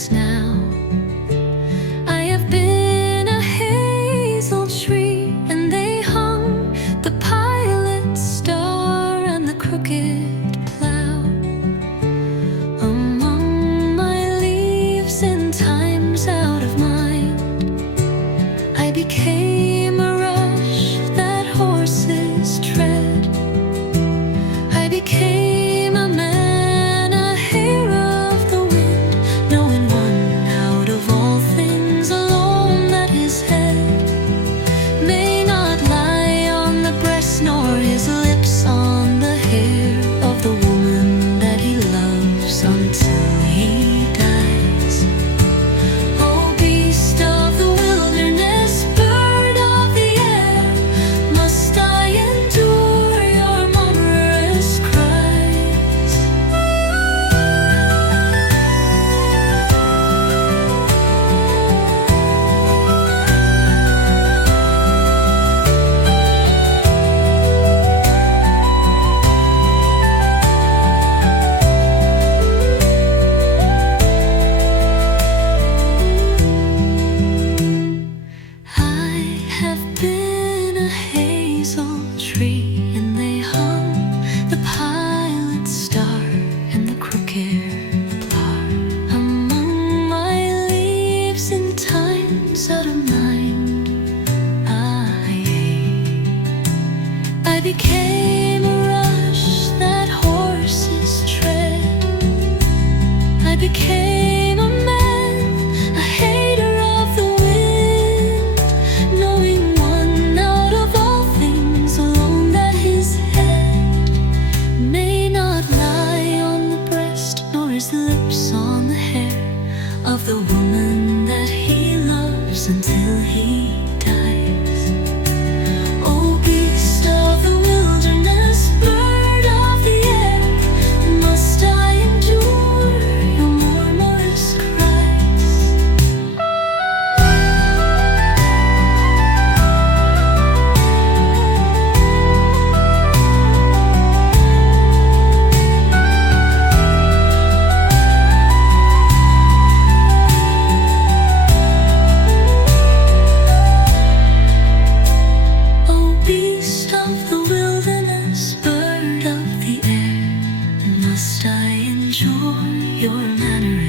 things now. I have been a hazel tree, and they hung the pilot star and the crooked plough. Among my leaves in times out of mind, I became a rush that horses tread. I became a man, a hair of the wind, knowing one out of all things alone, that his head may not lie on the breast, nor his lips on the hair of the woman that he loves until he dies. O beast of the wilderness, bird of the air, must I endure your murmurous cries? I have been a hazel tree, and they hung the pilot star and the crooked bar. Among my leaves in times out of mind, I became a rush that horses tread. I became a man, a hater of the wind, knowing one out of all things alone, that his head may not lie on the breast, nor his lips on the hair of the woman that he loves until he dies. O beast of the wilderness, bird of the air, must I endure your murmurous cries? O beast of the wilderness, bird of the air, must I endure your manner